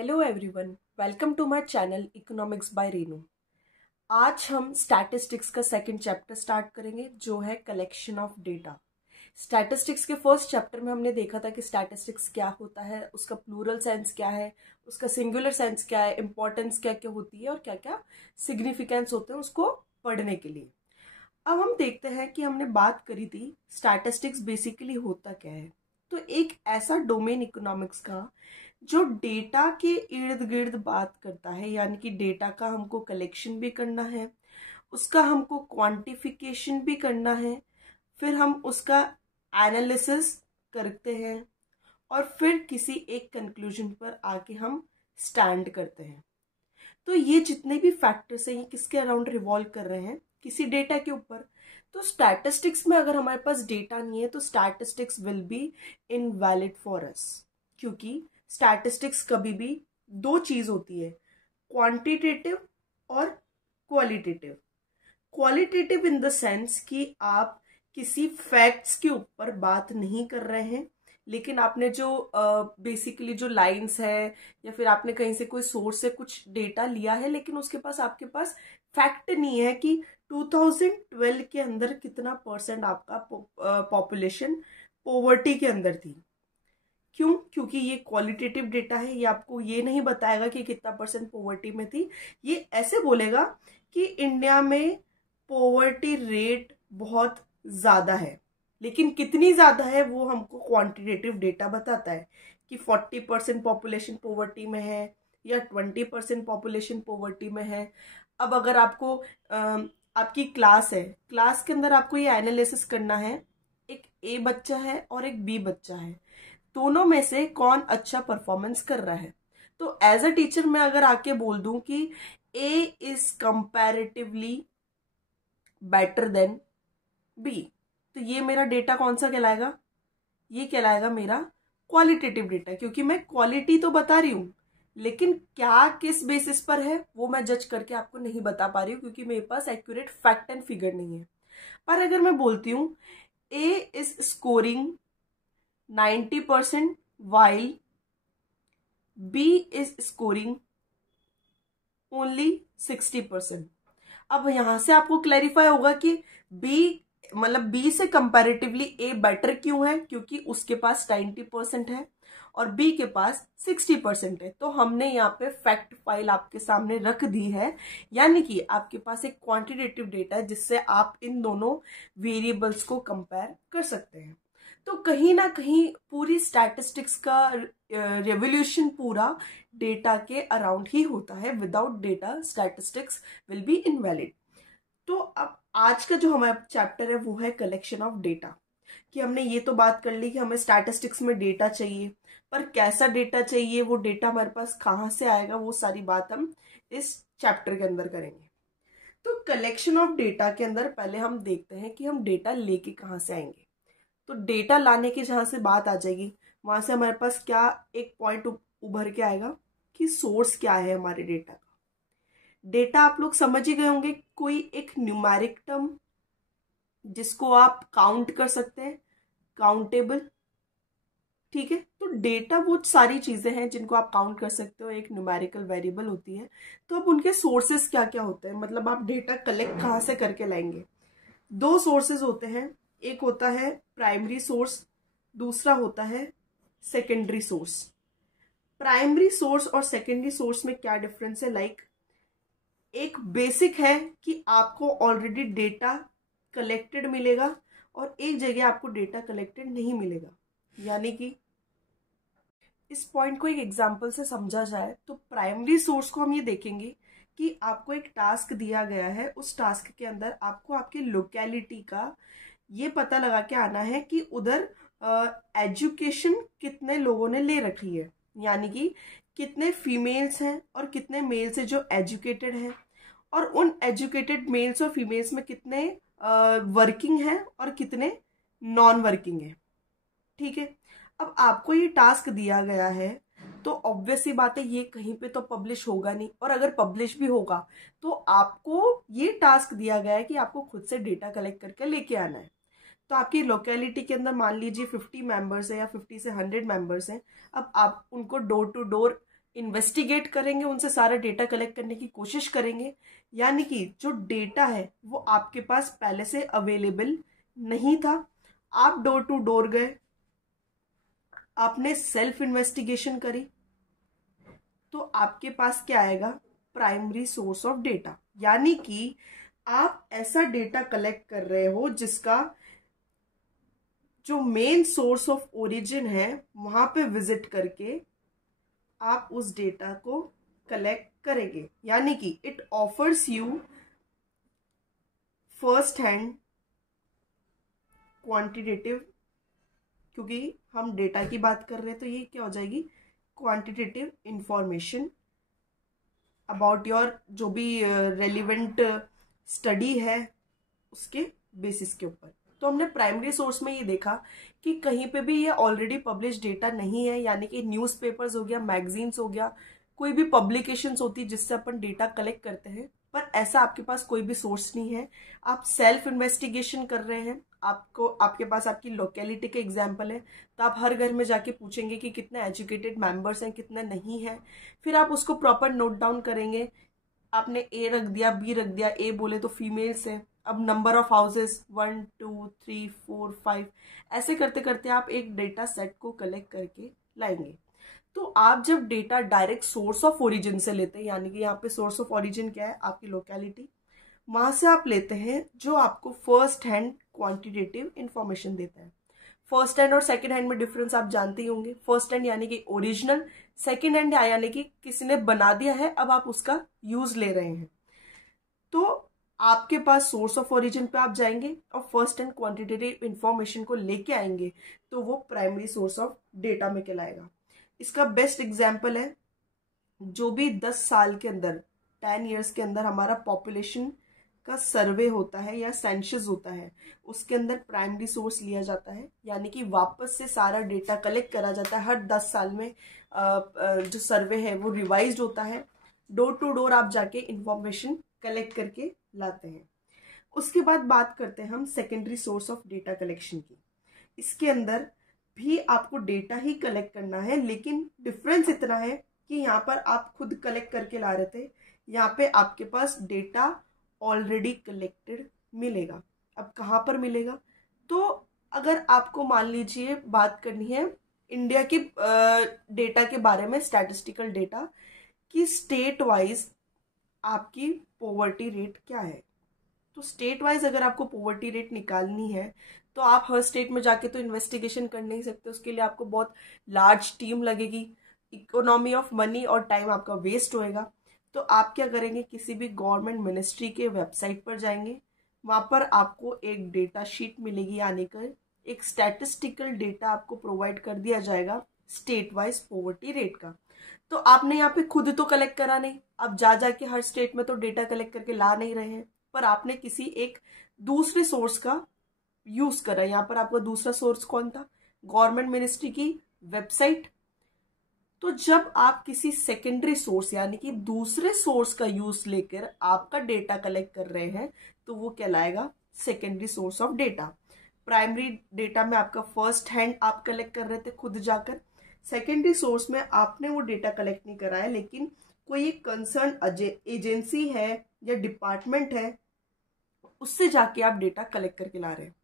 Hello everyone, welcome to my channel economics by Renu. आज हम statistics का सेकंड चैप्टर स्टार्ट करेंगे जो है कलेक्शन ऑफ डेटा। स्टैटिस्टिक्स के फर्स्ट चैप्टर में हमने देखा था कि स्टैटिस्टिक्स क्या होता है, उसका प्लूरल सेंस क्या है, उसका सिंगुलर सेंस क्या है, इंपॉर्टेंस क्या क्या होती है और क्या क्या सिग्निफिकेंस होते हैं उसको पढ़ने के लिए। अब हम देखते हैं कि हमने बात करी थी स्टैटिस्टिक्स बेसिकली होता क्या है। तो एक ऐसा डोमेन इकोनॉमिक्स का जो डेटा के इर्द गिर्द बात करता है, यानी कि डेटा का हमको कलेक्शन भी करना है, उसका हमको क्वांटिफिकेशन भी करना है, फिर हम उसका एनालिसिस करते हैं और फिर किसी एक कंक्लूजन पर आके हम स्टैंड करते हैं। तो ये जितने भी फैक्टर्स हैं ये किसके अराउंड रिवॉल्व कर रहे हैं, किसी डेटा के ऊपर। तो स्टैटिस्टिक्स में अगर हमारे पास डेटा नहीं है तो statistics will be invalid for us, क्योंकि स्टैटिस्टिक्स कभी भी दो चीज होती है, क्वांटिटेटिव और qualitative. Qualitative in the sense कि आप किसी फैक्ट्स के ऊपर बात नहीं कर रहे हैं, लेकिन आपने जो बेसिकली जो लाइंस है या फिर आपने कहीं से कोई सोर्स से कुछ डेटा लिया है, लेकिन उसके पास आपके पास फैक्ट नहीं है कि 2012 के अंदर कितना परसेंट आपका पॉपुलेशन पॉवर्टी के अंदर थी। क्यों? क्योंकि ये क्वालिटेटिव डेटा है, ये आपको ये नहीं बताएगा कि कितना परसेंट पॉवर्टी में थी। ये ऐसे बोलेगा कि इंडिया में पॉवर्टी रेट बहुत ज्यादा है, लेकिन कितनी ज्यादा है वो हमको क्वांटिटेटिव डेटा बताता है कि 40% पॉपुलेशन पॉवर्टी में है या 20% पॉपुलेशन पॉवर्टी में है। अब अगर आपको आपकी क्लास है, क्लास के अंदर आपको ये एनालिसिस करना है, एक ए बच्चा है और एक बी बच्चा है, दोनों में से कौन अच्छा परफॉर्मेंस कर रहा है। तो एज अ टीचर मैं अगर आके बोल दूं कि A is comparatively better than B, तो ये मेरा डेटा कौन सा कहलाएगा? ये कहलाएगा मेरा क्वालिटेटिव डेटा, क्योंकि मैं क्वालिटी तो बता रही हूं, लेकिन क्या किस बेसिस पर है वो मैं जज करके आपको नहीं बता पा रही हूँ, क्योंकि मेरे पास एक्यूरेट फैक्ट एंड फिगर नहीं है। पर अगर मैं बोलती हूँ ए is scoring 90% while B is scoring only 60%। अब यहां से आपको क्लैरिफाई होगा कि B मतलब B से कंपैरेटिवली A बेटर क्यों है, क्योंकि उसके पास 90% है और B के पास 60% है। तो हमने यहाँ पे फैक्ट फाइल आपके सामने रख दी है, यानी कि आपके पास एक क्वांटिटेटिव डेटा है जिससे आप इन दोनों वेरिएबल्स को कंपेयर कर सकते हैं। तो कहीं ना कहीं पूरी स्टैटिस्टिक्स का रेवोल्यूशन पूरा डेटा के अराउंड ही होता है। Without data statistics will be invalid. तो अब आज का जो हमारा चैप्टर है वो है कलेक्शन ऑफ डेटा। कि हमने ये तो बात कर ली कि हमें स्टैटिस्टिक्स में डेटा चाहिए, पर कैसा डेटा चाहिए, वो डेटा हमारे पास कहाँ से आएगा, वो सारी बात हम इस चैप्टर के अंदर करेंगे। तो कलेक्शन ऑफ डेटा के अंदर पहले हम देखते हैं कि हम डेटा लेके कहाँ से आएंगे। तो डेटा लाने की जहां से बात आ जाएगी, वहां से हमारे पास क्या एक पॉइंट उभर के आएगा कि सोर्स क्या है हमारे डेटा का। डेटा आप लोग समझ ही गए होंगे, कोई एक न्यूमेरिक टर्म जिसको आप काउंट कर सकते हैं, काउंटेबल। ठीक है, तो डेटा वो सारी चीजें हैं जिनको आप काउंट कर सकते हो, एक न्यूमेरिकल वेरिएबल होती है। तो अब उनके सोर्सेस क्या क्या होते हैं, मतलब आप डेटा कलेक्ट कहाँ से करके लाएंगे। दो सोर्सेज होते हैं, एक होता है प्राइमरी सोर्स, दूसरा होता है सेकेंडरी सोर्स। प्राइमरी सोर्स और सेकेंडरी सोर्स में क्या डिफरेंस है? एक बेसिक है कि आपको ऑलरेडी डेटा कलेक्टेड मिलेगा और एक जगह आपको डेटा कलेक्टेड नहीं मिलेगा। यानी कि इस पॉइंट को एक एग्जांपल से समझा जाए तो प्राइमरी सोर्स को हम ये देखेंगे कि आपको एक टास्क दिया गया है, उस टास्क के अंदर आपको आपकी लोकेलिटी का ये पता लगा के आना है कि उधर एजुकेशन कितने लोगों ने ले रखी है, यानी कि कितने फीमेल्स हैं और कितने मेल्स हैं जो एजुकेटेड हैं, और उन एजुकेटेड मेल्स और फीमेल्स में कितने वर्किंग हैं और कितने नॉन वर्किंग हैं। ठीक है, अब आपको ये टास्क दिया गया है तो ऑब्वियस सी बात है ये कहीं पे तो पब्लिश होगा नहीं, और अगर पब्लिश भी होगा तो आपको ये टास्क दिया गया है कि आपको खुद से डेटा कलेक्ट करके लेके आना है। तो आपकी लोकेलिटी के अंदर मान लीजिए 50 मेंबर्स है या 50 से 100 मेंबर्स हैं। अब आप उनको डोर टू डोर इन्वेस्टिगेट करेंगे, उनसे सारा डेटा कलेक्ट करने की कोशिश करेंगे, यानी कि जो डेटा है वो आपके पास पहले से अवेलेबल नहीं था। आप डोर टू डोर गए, आपने सेल्फ इन्वेस्टिगेशन करी, तो आपके पास क्या आएगा? प्राइमरी सोर्स ऑफ डेटा, यानी कि आप ऐसा डेटा कलेक्ट कर रहे हो जिसका जो मेन सोर्स ऑफ ओरिजिन है वहां पे विजिट करके आप उस डेटा को कलेक्ट करेंगे, यानी कि it offers you first hand quantitative, क्योंकि हम डेटा की बात कर रहे हैं तो ये क्या हो जाएगी? क्वांटिटेटिव इंफॉर्मेशन अबाउट योर जो भी रेलिवेंट स्टडी है उसके बेसिस के ऊपर। तो हमने प्राइमरी सोर्स में ये देखा कि कहीं पे भी ये ऑलरेडी पब्लिश डेटा नहीं है, यानी कि न्यूज़पेपर्स हो गया, मैगजीन्स हो गया, कोई भी पब्लिकेशंस होती है जिससे अपन डेटा कलेक्ट करते हैं, पर ऐसा आपके पास कोई भी सोर्स नहीं है। आप सेल्फ इन्वेस्टिगेशन कर रहे हैं, आपके पास आपकी लोकेलिटी के एग्जाम्पल है, तो आप हर घर में जाके पूछेंगे कि कितने एजुकेटेड मेंबर्स हैं, कितने नहीं है, फिर आप उसको प्रॉपर नोट डाउन करेंगे। आपने ए रख दिया, बी रख दिया, ए बोले तो फीमेल्स है, अब नंबर ऑफ हाउसेस 1 2 3 4 5, ऐसे करते करते आप एक डेटा सेट को कलेक्ट करके लाएंगे। तो आप जब data direct source of origin से लेते हैं, यानी कि यहाँ पे सोर्स ऑफ ओरिजिन क्या है? आपकी लोकेलिटी, वहां से आप लेते हैं जो आपको फर्स्ट हैंड क्वांटिटेटिव इंफॉर्मेशन देता है। फर्स्ट हैंड और सेकंड हैंड में डिफरेंस आप जानते ही होंगे। फर्स्ट हैंड यानी कि ओरिजिनल, सेकंड हैंड यानी कि किसी ने बना दिया है, अब आप उसका यूज ले रहे हैं। तो आपके पास सोर्स ऑफ ओरिजिन पे आप जाएंगे और फर्स्ट हैंड क्वांटिटेटिव इंफॉर्मेशन को लेके आएंगे, तो वो प्राइमरी सोर्स ऑफ डेटा में कहलाएगा। इसका बेस्ट एग्जाम्पल है जो भी 10 साल के अंदर, 10 ईयर्स के अंदर हमारा पॉपुलेशन का सर्वे होता है या सेंसस होता है, उसके अंदर प्राइमरी सोर्स लिया जाता है, यानी कि वापस से सारा डेटा कलेक्ट करा जाता है। हर 10 साल में जो सर्वे है वो रिवाइज होता है। डोर टू डोर आप जाके इंफॉर्मेशन कलेक्ट करके लाते हैं। उसके बाद बात करते हैं हम secondary source of data collection की। इसके अंदर भी आपको डेटा ही कलेक्ट करना है, लेकिन डिफरेंस इतना है कि यहाँ पर आप खुद कलेक्ट करके ला रहे थे, यहाँ पे आपके पास डेटा ऑलरेडी कलेक्टेड मिलेगा। अब कहाँ पर मिलेगा? तो अगर आपको मान लीजिए बात करनी है इंडिया की डेटा के बारे में, स्टैटिस्टिकल डेटा कि स्टेट वाइज आपकी पॉवर्टी रेट क्या है, तो स्टेट वाइज अगर आपको पॉवर्टी रेट निकालनी है तो आप हर स्टेट में जाके तो इन्वेस्टिगेशन कर नहीं सकते, उसके लिए आपको बहुत लार्ज टीम लगेगी, इकोनॉमी ऑफ मनी और टाइम आपका वेस्ट होएगा। तो आप क्या करेंगे? किसी भी गवर्नमेंट मिनिस्ट्री के वेबसाइट पर जाएंगे, वहां पर आपको एक डेटा शीट मिलेगी, यानी कि एक स्टैटिस्टिकल डेटा आपको प्रोवाइड कर दिया जाएगा स्टेट वाइज पॉवर्टी रेट का। तो आपने यहाँ पे खुद तो कलेक्ट करा नहीं, अब जा जाके हर स्टेट में तो डेटा कलेक्ट करके ला नहीं रहे हैं, पर आपने किसी एक दूसरे सोर्स का यूज करा। यहाँ पर आपका दूसरा सोर्स कौन था? गवर्नमेंट मिनिस्ट्री की वेबसाइट। तो जब आप किसी सेकेंडरी सोर्स यानी कि दूसरे सोर्स का यूज लेकर आपका डेटा कलेक्ट कर रहे हैं, तो वो कहलाएगा secondary source of data. Primary data में आपका फर्स्ट हैंड आप कलेक्ट कर रहे थे खुद जाकर, सेकेंडरी सोर्स में आपने वो डेटा कलेक्ट नहीं करा है, लेकिन कोई एक कंसर्न एजेंसी है या डिपार्टमेंट है, उससे जाके आप डेटा कलेक्ट करके ला रहे हैं।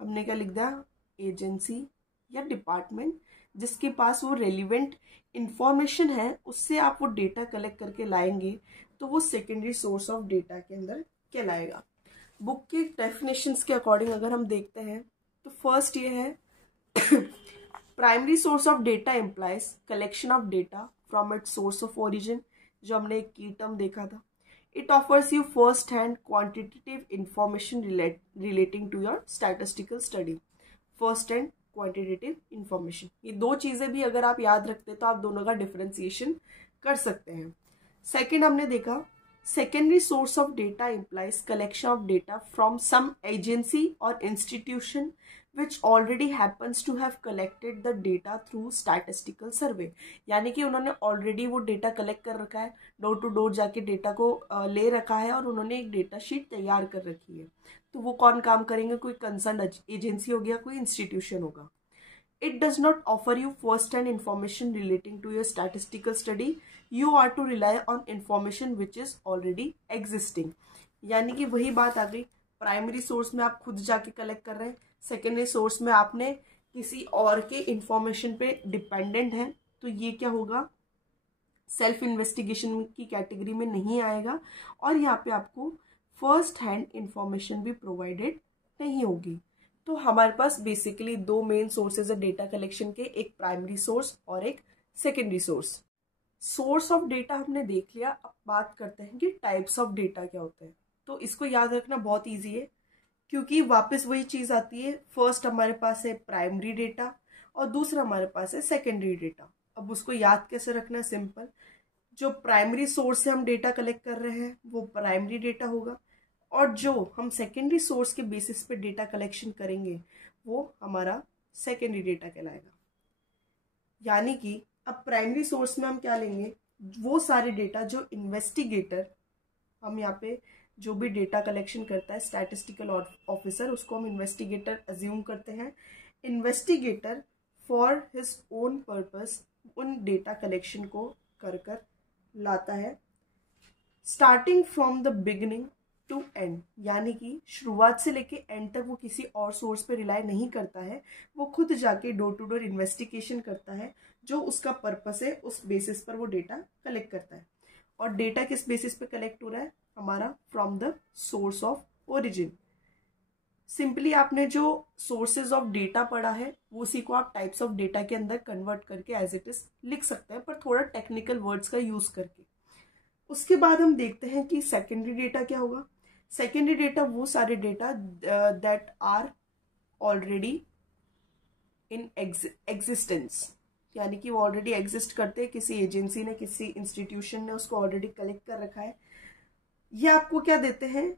हमने क्या लिख दिया? एजेंसी या डिपार्टमेंट जिसके पास वो रेलिवेंट इंफॉर्मेशन है, उससे आप वो डेटा कलेक्ट करके लाएंगे, तो वो सेकेंडरी सोर्स ऑफ डेटा के अंदर कहलाएगा। बुक के डेफिनेशंस के अकॉर्डिंग अगर हम देखते हैं तो फर्स्ट ये है primary source of data implies collection of data from its source of origin, जो हमने एक की टर्म देखा था। It offers you first hand quantitative information relating to your statistical study. First hand quantitative information, ये दो चीजें भी अगर आप याद रखते तो आप दोनों का डिफरेंशिएशन कर सकते हैं। सेकेंड हमने देखा secondary source of data implies collection of data from some agency or institution which already happens to have collected the data through statistical survey, यानी कि उन्होंने ऑलरेडी वो डेटा कलेक्ट कर रखा है, डोर टू डोर जाके डेटा को ले रखा है और उन्होंने एक डेटा शीट तैयार कर रखी है। तो वो कौन काम करेंगे? कोई कंसर्न एजेंसी हो गया, कोई इंस्टीट्यूशन होगा। It does not offer you first-hand information relating to your statistical study. You are to rely on information which is already existing. यानी कि वही बात आ गई, प्राइमरी सोर्स में आप खुद जाके कलेक्ट कर रहे हैं, सेकेंडरी सोर्स में आपने किसी और के इंफॉर्मेशन पे डिपेंडेंट है, तो ये क्या होगा, सेल्फ इन्वेस्टिगेशन की कैटेगरी में नहीं आएगा और यहाँ पे आपको फर्स्ट हैंड इंफॉर्मेशन भी प्रोवाइडेड नहीं होगी। तो हमारे पास बेसिकली दो मेन सोर्सेज है डेटा कलेक्शन के, एक प्राइमरी सोर्स और एक secondary source. Source of data हमने देख लिया, अब बात करते हैं कि टाइप्स ऑफ डेटा क्या होते हैं। तो इसको याद रखना बहुत ईजी है, क्योंकि वापस वही चीज आती है, फर्स्ट हमारे पास है प्राइमरी डेटा और दूसरा हमारे पास है सेकेंडरी डेटा। अब उसको याद कैसे रखना है, सिंपल, जो प्राइमरी सोर्स से हम डेटा कलेक्ट कर रहे हैं वो प्राइमरी डेटा होगा और जो हम सेकेंडरी सोर्स के बेसिस पे डेटा कलेक्शन करेंगे वो हमारा सेकेंडरी डेटा कहलाएगा। यानी कि अब प्राइमरी सोर्स में हम क्या लेंगे, वो सारे डेटा जो इन्वेस्टिगेटर, हम यहाँ पे जो भी डेटा कलेक्शन करता है स्टैटिस्टिकल ऑफिसर, उसको हम इन्वेस्टिगेटर अज्यूम करते हैं। Investigator for his own purpose उन डेटा कलेक्शन को कर लाता है, starting from the beginning to end, यानी कि शुरुआत से लेके एंड तक वो किसी और सोर्स पे रिलाई नहीं करता है, वो खुद जाके डोर टू डोर इन्वेस्टिगेशन करता है, जो उसका पर्पस है उस बेसिस पर वो डेटा कलेक्ट करता है। और डेटा किस बेसिस पे कलेक्ट हो रहा है, हमारा from the source of origin. Simply आपने जो सोर्सेज ऑफ डेटा पढ़ा है वो उसी को आप टाइप्स ऑफ डेटा के अंदर कन्वर्ट करके एज इट इज लिख सकते हैं, पर थोड़ा टेक्निकल वर्ड्स का यूज करके। उसके बाद हम देखते हैं कि सेकेंडरी डेटा क्या होगा। सेकेंडरी डेटा वो सारे data that are already in existence, यानी कि वो ऑलरेडी एग्जिस्ट करते हैं, किसी एजेंसी ने, किसी इंस्टीट्यूशन ने उसको ऑलरेडी कलेक्ट कर रखा है। ये आपको क्या देते हैं,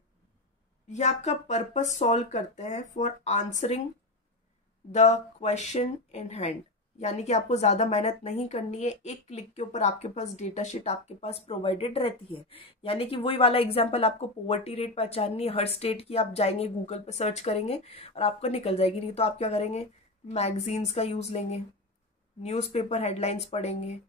ये आपका पर्पस सॉल्व करते हैं for answering the question in hand, यानी कि आपको ज्यादा मेहनत नहीं करनी है, एक क्लिक के ऊपर आपके पास डेटा शीट आपके पास प्रोवाइडेड रहती है। यानी कि वही वाला एग्जांपल, आपको पॉवर्टी रेट पहचाननी है हर स्टेट की, आप जाएंगे गूगल पे सर्च करेंगे और आपको निकल जाएगी। नहीं तो आप क्या करेंगे, मैगजीन्स का यूज लेंगे, न्यूज़पेपर हेडलाइंस पढ़ेंगे।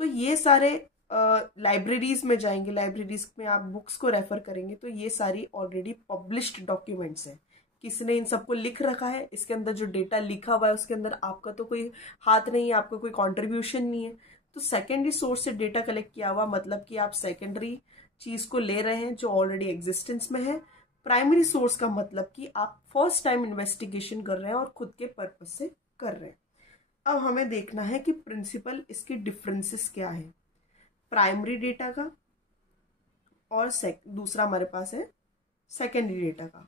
तो ये सारे लाइब्रेरीज में जाएंगे, लाइब्रेरीज में आप बुक्स को रेफर करेंगे, तो ये सारी ऑलरेडी पब्लिश्ड डॉक्यूमेंट्स हैं, किसने इन सबको लिख रखा है, इसके अंदर जो डेटा लिखा हुआ है उसके अंदर आपका तो कोई हाथ नहीं है, आपका कोई कंट्रीब्यूशन नहीं है। तो सेकेंडरी सोर्स से डेटा कलेक्ट किया हुआ, मतलब कि आप सेकेंडरी चीज को ले रहे हैं जो ऑलरेडी एग्जिस्टेंस में है। प्राइमरी सोर्स का मतलब कि आप फर्स्ट टाइम इन्वेस्टिगेशन कर रहे हैं और खुद के पर्पज से कर रहे हैं। अब हमें देखना है कि प्रिंसिपल इसके डिफरेंसेस क्या है प्राइमरी डेटा का और दूसरा हमारे पास है सेकेंडरी डेटा का।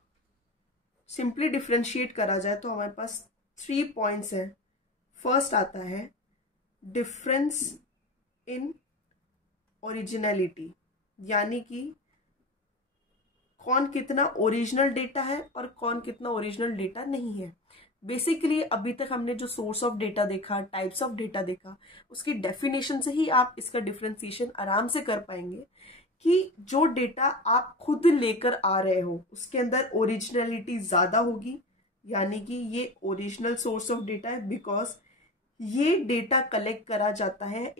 सिंपली डिफ्रेंशिएट करा जाए तो हमारे पास 3 पॉइंट्स हैं। फर्स्ट आता है डिफरेंस इन ओरिजिनलिटी, यानी कि कौन कितना ओरिजिनल डेटा है और कौन कितना ओरिजिनल डेटा नहीं है। बेसिकली अभी तक हमने जो सोर्स ऑफ डेटा देखा, टाइप्स ऑफ डेटा देखा, उसकी डेफिनेशन से ही आप इसका डिफरेंशिएशन आराम से कर पाएंगे कि जो डेटा आप खुद लेकर आ रहे हो उसके अंदर ओरिजिनलिटी ज्यादा होगी, यानी कि ये ओरिजिनल सोर्स ऑफ डेटा है, बिकॉज ये डेटा कलेक्ट करा जाता है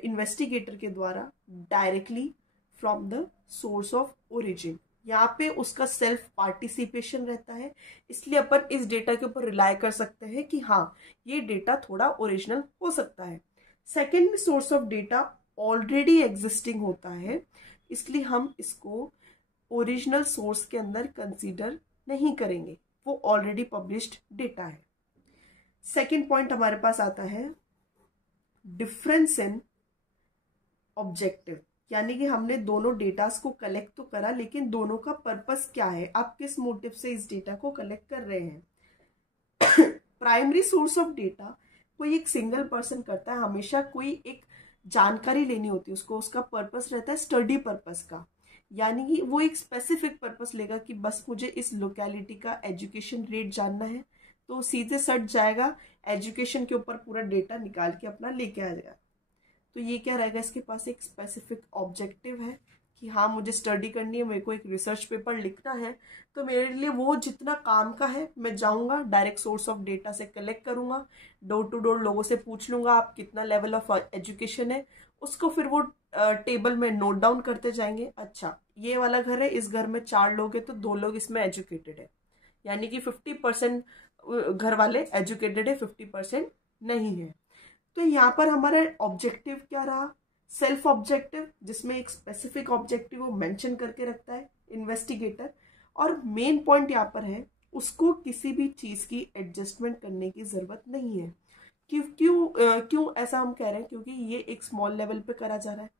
इन्वेस्टिगेटर के द्वारा directly from the source of origin. यहाँ पे उसका सेल्फ पार्टिसिपेशन रहता है, इसलिए अपन इस डेटा के ऊपर रिलाई कर सकते हैं कि हाँ ये डेटा थोड़ा ओरिजिनल हो सकता है। Second source of data already existing होता है, इसलिए हम इसको ओरिजिनल सोर्स के अंदर कंसीडर नहीं करेंगे, वो ऑलरेडी पब्लिश्ड डेटा है। सेकेंड पॉइंट हमारे पास आता है डिफरेंस इन ऑब्जेक्टिव, यानी कि हमने दोनों डेटास को कलेक्ट तो करा, लेकिन दोनों का पर्पस क्या है, आप किस मोटिव से इस डेटा को कलेक्ट कर रहे हैं। प्राइमरी सोर्स ऑफ डेटा कोई एक सिंगल पर्सन करता है, हमेशा कोई एक जानकारी लेनी होती है उसको, उसका पर्पस रहता है स्टडी पर्पस का, यानी कि वो एक स्पेसिफिक पर्पस लेगा कि बस मुझे इस लोकेलिटी का एजुकेशन रेट जानना है, तो सीधे सर्च जाएगा, एजुकेशन के ऊपर पूरा डेटा निकाल के अपना लेके आ जाएगा। तो ये क्या रहेगा, इसके पास एक स्पेसिफिक ऑब्जेक्टिव है कि हाँ मुझे स्टडी करनी है, मेरे को एक रिसर्च पेपर लिखना है, तो मेरे लिए वो जितना काम का है मैं जाऊँगा डायरेक्ट सोर्स ऑफ डेटा से कलेक्ट करूँगा, डोर टू डोर लोगों से पूछ लूँगा आप कितना लेवल ऑफ एजुकेशन है, उसको फिर वो टेबल में नोट डाउन करते जाएंगे। अच्छा ये वाला घर है, इस घर में 4 लोग हैं तो 2 लोग इसमें एजुकेटेड है, यानी कि 50% घर वाले एजुकेटेड है, 50% नहीं है। तो यहाँ पर हमारा ऑब्जेक्टिव क्या रहा, सेल्फ ऑब्जेक्टिव, जिसमें एक स्पेसिफिक ऑब्जेक्टिव वो मेंशन करके रखता है इन्वेस्टिगेटर, और मेन पॉइंट यहाँ पर है उसको किसी भी चीज की एडजस्टमेंट करने की जरूरत नहीं है। क्यों ऐसा हम कह रहे हैं, क्योंकि ये एक स्मॉल लेवल पे करा जा रहा है।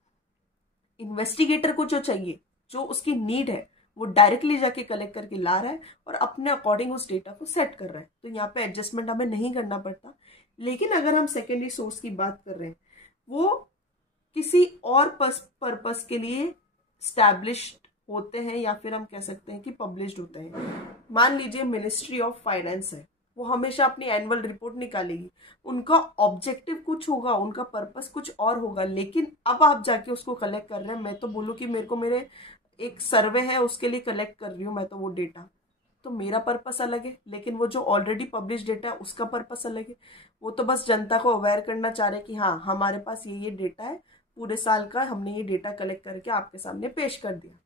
इन्वेस्टिगेटर को जो चाहिए, जो उसकी नीड है, वो डायरेक्टली जाके कलेक्ट करके ला रहा है और अपने अकॉर्डिंग उस डेटा को सेट कर रहा है, तो यहाँ पे एडजस्टमेंट हमें नहीं करना पड़ता। लेकिन अगर हम सेकेंडरी सोर्स की बात कर रहे हैं, वो किसी और पर्पस के लिए स्टैब्लिश्ड होते हैं, या फिर हम कह सकते हैं कि पब्लिश्ड होते हैं। मान लीजिए मिनिस्ट्री ऑफ फाइनेंस है, वो हमेशा अपनी एनुअल रिपोर्ट निकालेगी, उनका ऑब्जेक्टिव कुछ होगा, उनका पर्पस कुछ और होगा, लेकिन अब आप जाके उसको कलेक्ट कर रहे हैं। मैं तो बोलूँ कि मेरे एक सर्वे है उसके लिए कलेक्ट कर रही हूँ मैं तो वो डेटा, तो मेरा पर्पस अलग है, लेकिन वो जो ऑलरेडी पब्लिश डेटा है उसका पर्पस अलग है। वो तो बस जनता को अवेयर करना चाह रहे हैं कि हाँ हमारे पास ये डेटा है, पूरे साल का हमने ये डेटा कलेक्ट करके आपके सामने पेश कर दिया।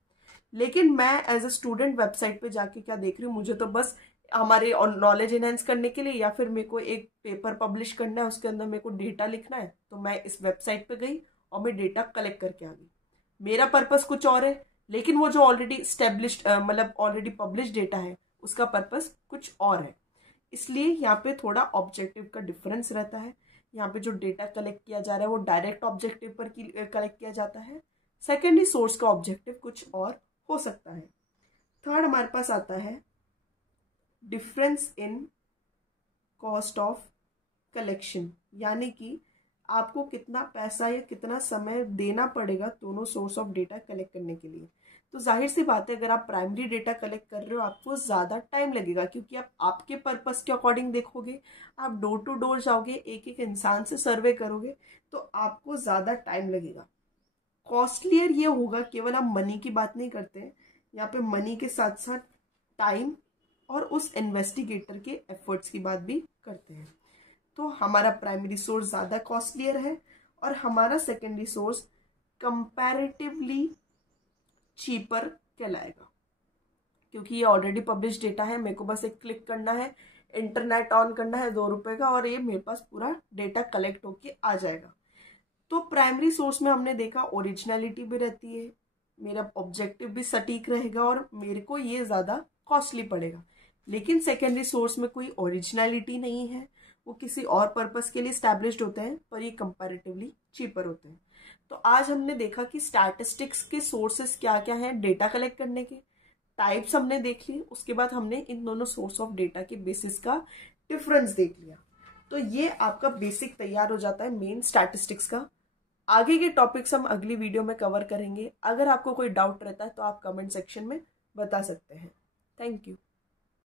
लेकिन मैं एज ए स्टूडेंट वेबसाइट पे जाके क्या देख रही हूँ, मुझे तो बस हमारे नॉलेज एनहेंस करने के लिए, या फिर मेरे को एक पेपर पब्लिश करना है, उसके अंदर मेरे को डेटा लिखना है, तो मैं इस वेबसाइट पे गई और मैं डेटा कलेक्ट करके आ गई। मेरा पर्पस कुछ और है, लेकिन वो जो ऑलरेडी स्टेब्लिश्ड मतलब ऑलरेडी पब्लिश डेटा है उसका पर्पस कुछ और है। इसलिए यहाँ पे थोड़ा ऑब्जेक्टिव का डिफरेंस रहता है। यहाँ पे जो डेटा कलेक्ट किया जा रहा है वो डायरेक्ट ऑब्जेक्टिव पर कलेक्ट किया जाता है, सेकेंडरी सोर्स का ऑब्जेक्टिव कुछ और हो सकता है। थर्ड हमारे पास आता है difference in cost of collection, यानी कि आपको कितना पैसा या कितना समय देना पड़ेगा दोनों सोर्स ऑफ डेटा कलेक्ट करने के लिए। तो जाहिर सी बात है, अगर आप प्राइमरी डेटा कलेक्ट कर रहे हो आपको ज़्यादा टाइम लगेगा, क्योंकि आप आपके पर्पस के अकॉर्डिंग देखोगे, आप डोर टू डोर जाओगे, एक एक इंसान से सर्वे करोगे, तो आपको ज़्यादा टाइम लगेगा। कॉस्टलियर ये होगा, केवल हम मनी की बात नहीं करते हैं यहाँ पे, मनी के साथ साथ टाइम और उस इन्वेस्टिगेटर के एफर्ट्स की बात भी करते हैं। तो हमारा प्राइमरी सोर्स ज़्यादा कॉस्टलियर है और हमारा सेकेंडरी सोर्स कंपैरेटिवली चीपर कहलाएगा, क्योंकि ये ऑलरेडी पब्लिश डेटा है, मेरे को बस एक क्लिक करना है, इंटरनेट ऑन करना है 2 रुपए का, और ये मेरे पास पूरा डेटा कलेक्ट होके आ जाएगा। तो प्राइमरी सोर्स में हमने देखा ओरिजिनलिटी भी रहती है, मेरा ऑब्जेक्टिव भी सटीक रहेगा और मेरे को ये ज़्यादा कॉस्टली पड़ेगा। लेकिन सेकेंडरी सोर्स में कोई ओरिजिनलिटी नहीं है, वो किसी और पर्पस के लिए स्टैब्लिश्ड होते हैं, पर ये कंपैरेटिवली चीपर होते हैं। तो आज हमने देखा कि स्टैटिस्टिक्स के सोर्सेस क्या क्या हैं डेटा कलेक्ट करने के, टाइप्स हमने देख ली, उसके बाद हमने इन दोनों सोर्स ऑफ डेटा के बेसिस का डिफरेंस देख लिया। तो ये आपका बेसिक तैयार हो जाता है मेन स्टैटिस्टिक्स का। आगे के टॉपिक्स हम अगली वीडियो में कवर करेंगे। अगर आपको कोई डाउट रहता है तो आप कमेंट सेक्शन में बता सकते हैं। Thank you.